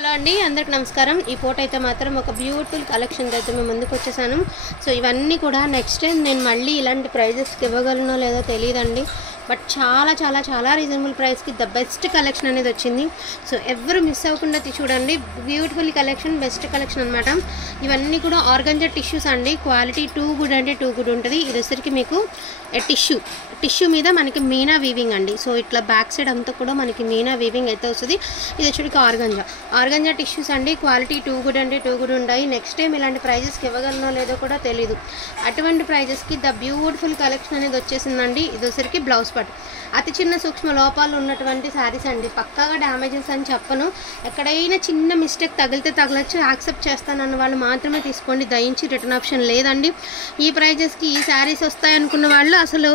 Hello అండి, అందరికి నమస్కారం. ఈ ఫోటో అయితే మాత్రం ఒక బ్యూటిఫుల్ కలెక్షన్ అయితే మేము ముందుకు వచ్చేసాను. సో ఇవన్నీ కూడా నెక్స్ట్ టైం నేను మళ్ళీ ఇలాంటి ప్రైజెస్కి ఇవ్వగలనో లేదో తెలియదండి. బట్ చాలా చాలా చాలా రీజనబుల్ ప్రైస్కి ద బెస్ట్ కలెక్షన్ అనేది వచ్చింది. సో ఎవరు మిస్ అవ్వకుండా చూడండి. బ్యూటిఫుల్ కలెక్షన్, బెస్ట్ కలెక్షన్ అనమాట. ఇవన్నీ కూడా ఆర్గంజా టిష్యూస్ అండి. క్వాలిటీ టూ గుడ్ అంటే టూ గుడ్ ఉంటుంది. ఇది వచ్చరికి మీకు టిష్యూ మీద మనకి మీనా వీవింగ్ అండి. సో ఇట్లా బ్యాక్ సైడ్ అంతా కూడా మనకి మీనా వీవింగ్ అయితే వస్తుంది. ఇది వచ్చరికి ఆర్గంజా టిష్యూస్ అండి. క్వాలిటీ టూ గుడ్ అంటే టూ గుడ్ ఉంటాయి. నెక్స్ట్ టైం ఇలాంటి ప్రైజెస్కి ఇవ్వగలనో లేదో కూడా తెలీదు. అటువంటి ప్రైజెస్కి ద బ్యూటిఫుల్ కలెక్షన్ అనేది వచ్చేసిందండి. ఇది వచ్చరికి బ్లౌజ్ పార్ట్. అతి చిన్న సూక్ష్మ లోపాలు ఉన్నటువంటి శారీస్ అండి. పక్కాగా డ్యామేజెస్ అని చెప్పను. ఎక్కడైనా చిన్న మిస్టేక్ తగిలితే తగలచ్చు, యాక్సెప్ట్ చేస్తానన్న వాళ్ళు మాత్రమే తీసుకోండి. దయించి రిటర్న్ ఆప్షన్ లేదండి. ఈ ప్రైజెస్కి ఈ శారీస్ వస్తాయి అనుకున్న వాళ్ళు అసలు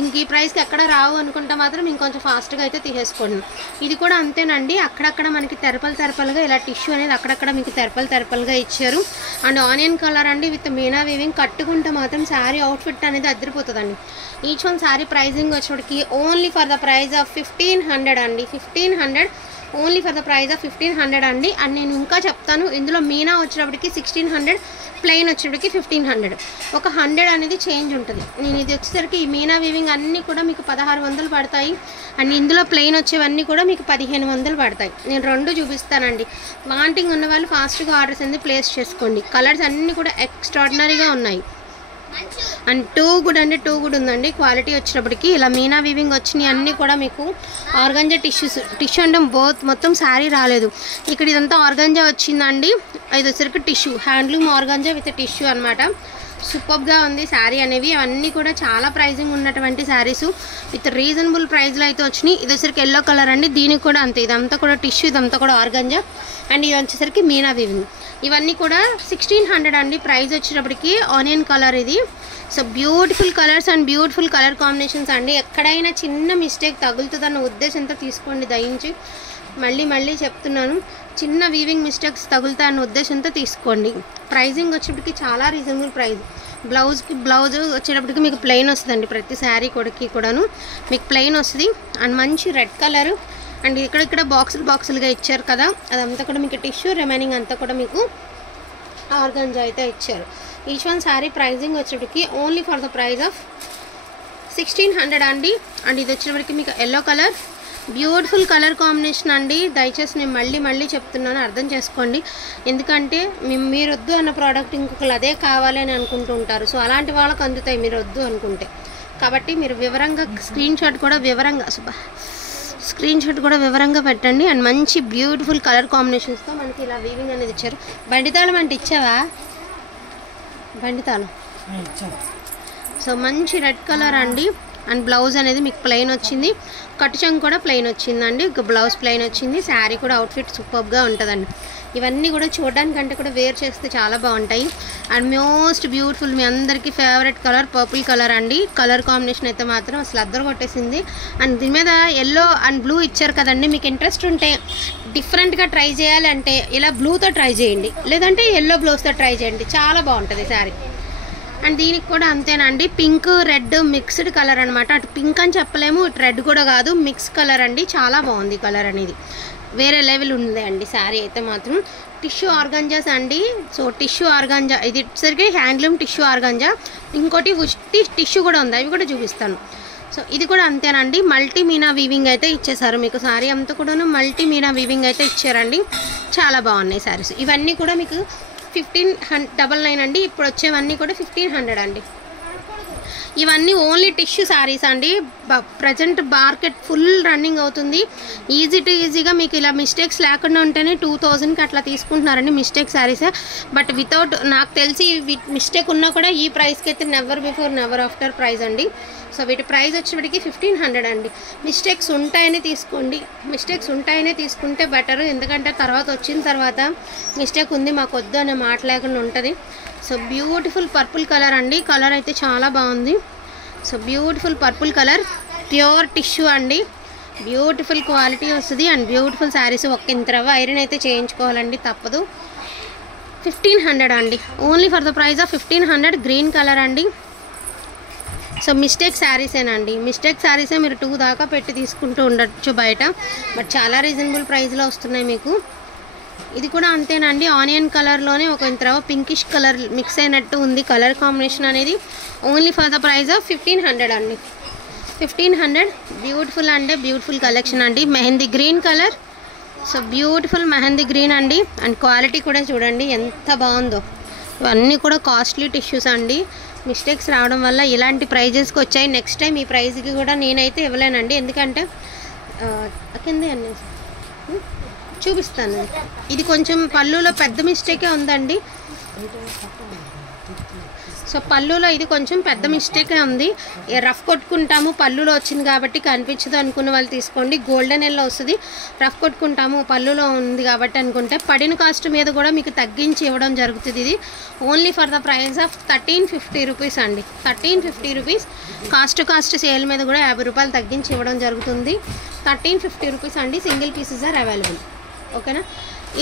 ఇంక ఈ ప్రైస్కి ఎక్కడ రావు అనుకుంటే మాత్రం ఇంకొంచెం ఫాస్ట్గా అయితే తీసేసుకోండి. ఇది కూడా అంతేనండి. అక్కడక్కడ మనకి తెరపలుగా ఇలా టిష్యూ అనేది అక్కడక్కడ మీకు తెరపలుగా ఇచ్చారు. అండ్ ఆనియన్ కలర్ అండి విత్ మీనా వీవింగ్. కట్టుకుంటే మాత్రం శారీ అవుట్ఫిట్ అనేది అదిరిపోతుందండి. ఈచ్ వన్ శారీ ప్రైజింగ్ వచ్చేటికి only for the price of 1500 అండి. 1500 only for the price of 1500 అండి. అండ్ నేను ఇంకా చెప్తాను, ఇందులో మీనా వచ్చేటప్పటికి 1600, ప్లెయిన్ వచ్చేటప్పటికి 1500. ఒక 100 అనేది చేంజ్ ఉంటుంది. నేను ఇది వచ్చేసరికి ఈ మీనా వీవింగ్ అన్నీ కూడా మీకు 1600 పడతాయి. అండ్ ఇందులో ప్లెయిన్ వచ్చేవన్నీ కూడా మీకు 1500 పడతాయి. నేను రెండు చూపిస్తానండి. వాంటింగ్ ఉన్న వాళ్ళు ఫాస్ట్గా ఆర్డర్స్ అనేది ప్లేస్ చేసుకోండి. కలర్స్ అన్నీ కూడా ఎక్స్ట్రాడినరీగా ఉన్నాయి. అండ్ టూ గుడ్ అంటే టూ గుడ్ ఉందండి. క్వాలిటీ వచ్చేటప్పటికి ఇలా మీనా వీవింగ్ వచ్చినాయి అన్నీ కూడా మీకు ఆర్గంజా టిష్యూ అంటే మొత్తం శారీ రాలేదు. ఇక్కడ ఇదంతా ఆర్గంజా వచ్చిందండి. ఇది వచ్చరికి tissue, handloom organza with tissue అనమాట. సూపర్గా ఉంది శారీ అనేవి. అవన్నీ కూడా చాలా ప్రైజింగ్ ఉన్నటువంటి శారీస్ విత్ రీజనబుల్ ప్రైస్లో అయితే వచ్చినాయి. ఇది వచ్చరికి ఎల్లో కలర్ అండి. దీనికి కూడా అంతే. ఇదంతా కూడా టిష్యూ, ఇదంతా కూడా ఆర్గంజా. అండ్ ఇది వచ్చేసరికి మీనా వీవింగ్. ఇవన్నీ కూడా 1600 అండి. ప్రైస్ వచ్చేటప్పటికి ఆనియన్ కలర్ ఇది. So beautiful colours and beautiful colour combinations అండి. ఎక్కడైనా చిన్న మిస్టేక్ తగులుతుందన్న ఉద్దేశంతో తీసుకోండి. దయించి మళ్ళీ చెప్తున్నాను, చిన్న వీవింగ్ మిస్టేక్స్ తగులుతాయన్న ఉద్దేశంతో తీసుకోండి. ప్రైజింగ్ వచ్చేటప్పటికి చాలా రీజనబుల్ ప్రైస్. బ్లౌజ్ వచ్చేటప్పటికి మీకు ప్లెయిన్ వస్తుందండి. ప్రతి శారీ కూడాను మీకు ప్లెయిన్ వస్తుంది. అండ్ మంచి రెడ్ కలరు. అండ్ ఇక్కడ బాక్సులుగా ఇచ్చారు కదా, అదంతా కూడా మీకు టిష్యూ, రిమైనింగ్ అంతా కూడా మీకు ఆర్గంజా అయితే ఇచ్చారు. ఈచ్ వన్ శారీ ప్రైజింగ్ వచ్చేటప్పటికి only for the price of 1600 అండి. అండ్ ఇది వచ్చేటప్పటికి మీకు yellow colour, beautiful colour combination అండి. దయచేసి నేను మళ్ళీ చెప్తున్నాను, అర్థం చేసుకోండి. ఎందుకంటే మీరు వద్దు అన్న ప్రోడక్ట్ ఇంకొకరు అదే కావాలి అని అనుకుంటూ ఉంటారు. సో అలాంటి వాళ్ళకి అందుతాయి మీరు వద్దు అనుకుంటే. కాబట్టి మీరు వివరంగా స్క్రీన్ షాట్ కూడా వివరంగా పెట్టండి. అండ్ మంచి బ్యూటిఫుల్ కలర్ కాంబినేషన్స్తో మనకి ఇలా వీవింగ్ అనేది ఇచ్చారు. బండితాళం అంటే ఇచ్చావా? బండితాళం. సో మంచి రెడ్ కలర్ అండి. అండ్ బ్లౌజ్ అనేది మీకు ప్లెయిన్ వచ్చింది. కట్టుచంగ్ కూడా ప్లెయిన్ వచ్చిందండి. బ్లౌజ్ ప్లెయిన్ వచ్చింది. శారీ కూడా అవుట్ఫిట్ సూపర్గా ఉంటుందండి. ఇవన్నీ కూడా చూడడానికంటే కూడా వేర్ చేస్తే చాలా బాగుంటాయి. అండ్ మోస్ట్ బ్యూటిఫుల్, మీ అందరికీ ఫేవరెట్ కలర్ పర్పుల్ కలర్ అండి. కలర్ కాంబినేషన్ అయితే మాత్రం అసలు అద్దరు కొట్టేసింది. అండ్ దీని మీద ఎల్లో అండ్ బ్లూ ఇచ్చారు కదండి. మీకు ఇంట్రెస్ట్ ఉంటే డిఫరెంట్గా ట్రై చేయాలంటే ఇలా బ్లూతో ట్రై చేయండి, లేదంటే ఎల్లో బ్లౌజ్తో ట్రై చేయండి. చాలా బాగుంటుంది శారీ. అండ్ దీనికి కూడా అంతేనండి. పింక్ రెడ్ మిక్స్డ్ కలర్ అనమాట. అటు పింక్ అని చెప్పలేము, ఇటు రెడ్ కూడా కాదు, మిక్స్ కలర్ అండి. చాలా బాగుంది కలర్ అనేది, వేరే లెవెల్ ఉంది అండి శారీ అయితే మాత్రం. టిష్యూ ఆర్గంజాస్ అండి. సో టిష్యూ ఆర్గంజా ఇది సరిగ్గా హ్యాండ్లూమ్ టిష్యూ ఆర్గంజా. ఇంకోటి టిష్యూ కూడా ఉంది, అవి కూడా చూపిస్తాను. సో ఇది కూడా అంతేనండి. మల్టీ మీనా వీవింగ్ అయితే ఇచ్చేసారు మీకు. శారీ అంతా కూడాను మల్టీ మీనా వీవింగ్ అయితే ఇచ్చారండి. చాలా బాగున్నాయి శారీస్. ఇవన్నీ కూడా మీకు 1599 అండి. ఇప్పుడు వచ్చేవన్నీ కూడా 1500 అండి. ఇవన్నీ ఓన్లీ టిష్యూ శారీస్ అండి. ప్రజెంట్ మార్కెట్ ఫుల్ రన్నింగ్ అవుతుంది. ఈజీగా మీకు ఇలా మిస్టేక్స్ లేకుండా ఉంటేనే 2000కి అట్లా తీసుకుంటున్నారండి మిస్టేక్ శారీసే. బట్ వితౌట్, నాకు తెలిసి మిస్టేక్ ఉన్నా కూడా ఈ ప్రైస్కి అయితే never before never after price అండి. సో వీటి ప్రైస్ వచ్చేటికి 1500 అండి. మిస్టేక్స్ ఉంటాయని తీసుకుంటే బెటర్. ఎందుకంటే వచ్చిన తర్వాత మిస్టేక్ ఉంది మాకు వద్దు అనే మాట లేకుండా ఉంటుంది. సో బ్యూటిఫుల్ పర్పుల్ కలర్ అండి. కలర్ అయితే చాలా బాగుంది. So beautiful purple colour, pure tissue అండి. బ్యూటిఫుల్ క్వాలిటీ వస్తుంది. And beautiful saris. ఒక ఇంత రవ్వ ఐరన్ అయితే చేయించుకోవాలండి, తప్పదు. 1500 అండి. Only for the price of 1500. Green colour అండి. సో మిస్టేక్ శారీసేనండి. మిస్టేక్ శారీసే మీరు 2 దాకా పెట్టి తీసుకుంటూ ఉండొచ్చు బయట. బట్ చాలా రీజనబుల్ ప్రైస్లో వస్తున్నాయి మీకు. ఇది కూడా అంతేనండి, ఆనియన్ కలర్లోనే ఒక ఇంత పింకిష్ కలర్ మిక్స్ అయినట్టు ఉంది కలర్ కాంబినేషన్ అనేది. Only for the price of 1500 అండి. 1500. బ్యూటిఫుల్ అంటే బ్యూటిఫుల్ కలెక్షన్ అండి. Mehndi green colour. So beautiful mehndi green అండి. అండ్ క్వాలిటీ కూడా చూడండి ఎంత బాగుందో. ఇవన్నీ కూడా కాస్ట్లీ టిష్యూస్ అండి. మిస్టేక్స్ రావడం వల్ల ఇలాంటి ప్రైజెస్కి వచ్చాయి. నెక్స్ట్ టైం ఈ ప్రైస్కి కూడా నేనైతే ఇవ్వలేనండి, ఎందుకంటే కింద అన్నీ చూపిస్తాను. ఇది కొంచెం పళ్ళులో పెద్ద మిస్టేకే ఉందండి. సో పళ్ళులో ఇది కొంచెం పెద్ద మిస్టేకే ఉంది. రఫ్ కొట్టుకుంటాము, పళ్ళులో వచ్చింది కాబట్టి కనిపించదు అనుకున్న వాళ్ళు తీసుకోండి. గోల్డెన్ ఎల్లో వస్తుంది, రఫ్ కొట్టుకుంటాము పళ్ళులో ఉంది కాబట్టి అనుకుంటే పడిన కాస్ట్ మీద కూడా మీకు తగ్గించి ఇవ్వడం జరుగుతుంది. ఇది only for the price of 1350 rupees అండి. 1350 రూపీస్. కాస్ట్ సేల్ మీద కూడా 50 రూపాయలు తగ్గించి ఇవ్వడం జరుగుతుంది. 1350 రూపీస్ అండి. Single pieces are available. ఓకేనా.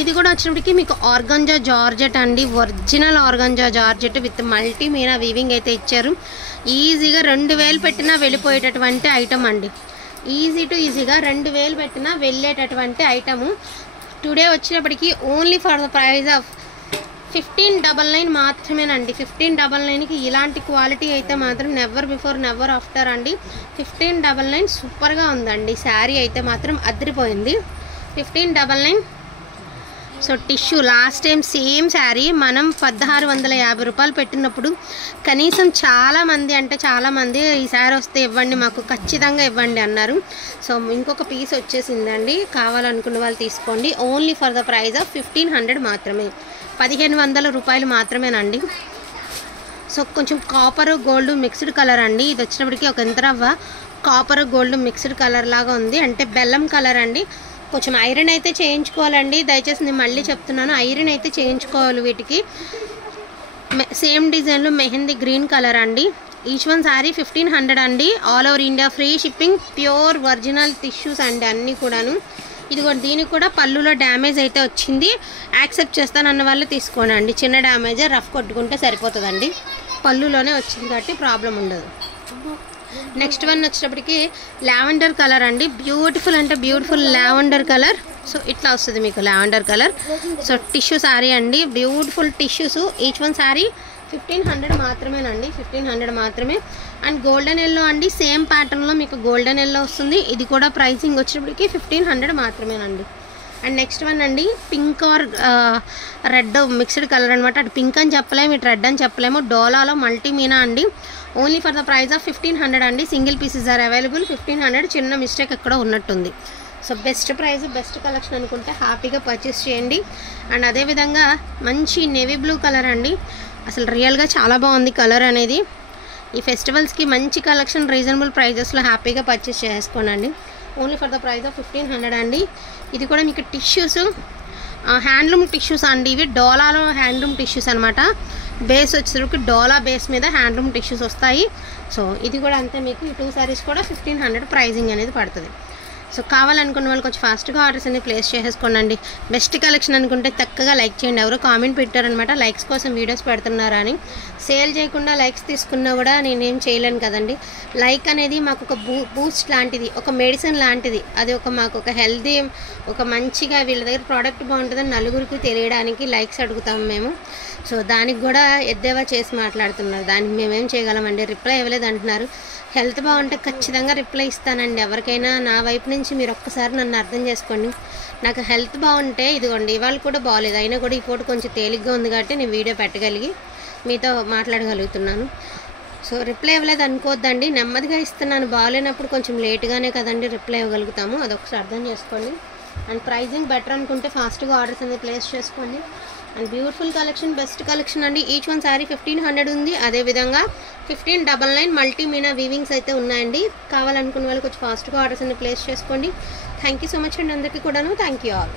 ఇది కూడా వచ్చినప్పటికీ మీకు ఆర్గంజా జార్జెట్ అండి. Original organza georgette with multi meena weaving అయితే ఇచ్చారు. ఈజీగా 2000 పెట్టినా వెళ్ళిపోయేటటువంటి ఐటమ్ అండి. ఈజీగా 2000 పెట్టినా వెళ్ళేటటువంటి ఐటము. టుడే వచ్చినప్పటికీ only for the price of 1599 మాత్రమేనండి. 1599కి ఇలాంటి క్వాలిటీ అయితే మాత్రం నెవర్ బిఫోర్ నెవర్ ఆఫ్టర్ అండి. 1599 సూపర్గా ఉందండి. శారీ అయితే మాత్రం అదిరిపోయింది. 1599. So tissue last time same sari మనం 1650 రూపాయలు పెట్టినప్పుడు కనీసం చాలామంది ఈ శారీ వస్తే ఇవ్వండి, మాకు ఖచ్చితంగా ఇవ్వండి అన్నారు. సో ఇంకొక పీస్ వచ్చేసిందండి. కావాలనుకున్న వాళ్ళు తీసుకోండి. Only for the price of 1500 మాత్రమే. 1500 రూపాయలు మాత్రమేనండి. సో కొంచెం కాపర్ గోల్డ్ మిక్స్డ్ కలర్ అండి. ఇది వచ్చినప్పటికీ ఒక ఎంతరవ్వ కాపర్ గోల్డ్ మిక్స్డ్ కలర్ లాగా ఉంది, అంటే బెల్లం కలర్ అండి. కొంచెం ఐరన్ అయితే చేయించుకోవాలండి, దయచేసి నేను మళ్ళీ చెప్తున్నాను, ఐరన్ అయితే చేయించుకోవాలి వీటికి. సేమ్ డిజైన్లో మెహందీ గ్రీన్ కలర్ అండి. ఈచ్ వన్ శారీ 1500 అండి. All over India free shipping. Pure original tissues అండి అన్నీ కూడాను. ఇదిగో దీనికి కూడా పళ్ళులో డ్యామేజ్ అయితే వచ్చింది, యాక్సెప్ట్ చేస్తానన్న వాళ్ళు తీసుకోండి అండి. చిన్న డ్యామేజ్, రఫ్ కొట్టుకుంటే సరిపోతుందండి. పళ్ళులోనే వచ్చింది కాబట్టి ప్రాబ్లం ఉండదు. నెక్స్ట్ వన్ వచ్చేటప్పటికి లావెండర్ కలర్ అండి. బ్యూటిఫుల్ అంటే బ్యూటిఫుల్ లావెండర్ కలర్. సో ఇట్లా వస్తుంది మీకు lavender colour. So tissue sari అండి, beautiful tissues. Each one sari 1500 మాత్రమేనండి. 1500 మాత్రమే. అండ్ గోల్డెన్ ఎల్లో అండి, సేమ్ ప్యాటర్న్లో మీకు గోల్డెన్ ఎల్లో వస్తుంది. ఇది కూడా ప్రైసింగ్ వచ్చేటప్పటికి 1500 మాత్రమేనండి. అండ్ నెక్స్ట్ వన్ అండి, pink are red mixed colour అనమాట. అటు పింక్ అని చెప్పలేము, ఇటు రెడ్ అని చెప్పలేము. డోలాలో మల్టీ మీనా అండి. Only for the price of 1500 అండి. Single pieces are available. 1500. చిన్న మిస్టేక్ ఎక్కడో ఉన్నట్టుంది. So best price, best collection అనుకుంటే హ్యాపీగా పర్చేస్ చేయండి. అండ్ అదేవిధంగా మంచి నేవీ బ్లూ కలర్ అండి. అసలు రియల్గా చాలా బాగుంది కలర్ అనేది. ఈ ఫెస్టివల్స్కి మంచి కలెక్షన్ రీజనబుల్ ప్రైజెస్లో హ్యాపీగా పర్చేస్ చేసుకోండి. Only for the price of 1500 అండి. ఇది కూడా మీకు టిష్యూస్, హ్యాండ్లూమ్ టిష్యూస్ అండి. ఇవి డోలాలో హ్యాండ్లూమ్ టిష్యూస్ అనమాట. బేస్ వచ్చేసరికి డోలా బేస్ మీద హ్యాండ్లూమ్ టిష్యూస్ వస్తాయి. సో ఇది కూడా అంతే, మీకు ఈ 2 శారీస్ కూడా 1500 ప్రైజింగ్ అనేది పడుతుంది. సో కావాలనుకున్న వాళ్ళు కొంచెం ఫాస్ట్గా ఆర్డర్స్ అనేది ప్లేస్ చేసేసుకోండి. బెస్ట్ కలెక్షన్ అనుకుంటే చక్కగా లైక్ చేయండి. ఎవరో కామెంట్ పెట్టారనమాట లైక్స్ కోసం వీడియోస్ పెడుతున్నారా అని. సేల్ చేయకుండా లైక్స్ తీసుకున్నా కూడా నేనేం చేయలేను కదండి. లైక్ అనేది మాకు ఒక బూస్ట్ లాంటిది, ఒక మెడిసిన్ లాంటిది. అది మాకు ఒక హెల్తీ, ఒక మంచిగా వీళ్ళ దగ్గర ప్రోడక్ట్ బాగుంటుందని నలుగురికి తెలియడానికి లైక్స్ అడుగుతాము మేము. సో దానికి కూడా ఎద్దేవా చేసి మాట్లాడుతున్నారు. దానికి మేమేం చేయగలమండి. రిప్లై ఇవ్వలేదు అంటున్నారు. హెల్త్ బాగుంటే ఖచ్చితంగా రిప్లై ఇస్తానండి ఎవరికైనా. నా వైపు నుంచి మీరు ఒక్కసారి నన్ను అర్థం చేసుకోండి. నాకు హెల్త్ బాగుంటే, ఇదిగోండి ఇవాళ కూడా బాగాలేదు, అయినా కూడా ఈ ఫోటో కొంచెం తేలిగ్గా ఉంది కాబట్టి నేను వీడియో పెట్టగలిగి మీతో మాట్లాడగలుగుతున్నాను. సో రిప్లై ఇవ్వలేదు అనుకోవద్దండి, నెమ్మదిగా ఇస్తున్నాను. బాగాలేనప్పుడు కొంచెం లేట్గానే కదండి రిప్లై ఇవ్వగలుగుతాము, అదొకసారి అర్థం చేసుకోండి. అండ్ ప్రైజింగ్ బెటర్ అనుకుంటే ఫాస్ట్గా ఆర్డర్స్ అనేది ప్లేస్ చేసుకోండి. And beautiful collection, best collection అండి. ఈచ్ వన్ శారీ 1500 ఉంది. అదేవిధంగా 1599 మల్టీ మీనా వీవింగ్స్ అయితే ఉన్నాయండి. కావాలనుకున్న వాళ్ళు కొంచెం ఫాస్ట్గా ఆర్డర్స్ అనేది ప్లేస్ చేసుకోండి. థ్యాంక్ యూ సో మచ్ అండి అందరికీ కూడాను. Thank you all.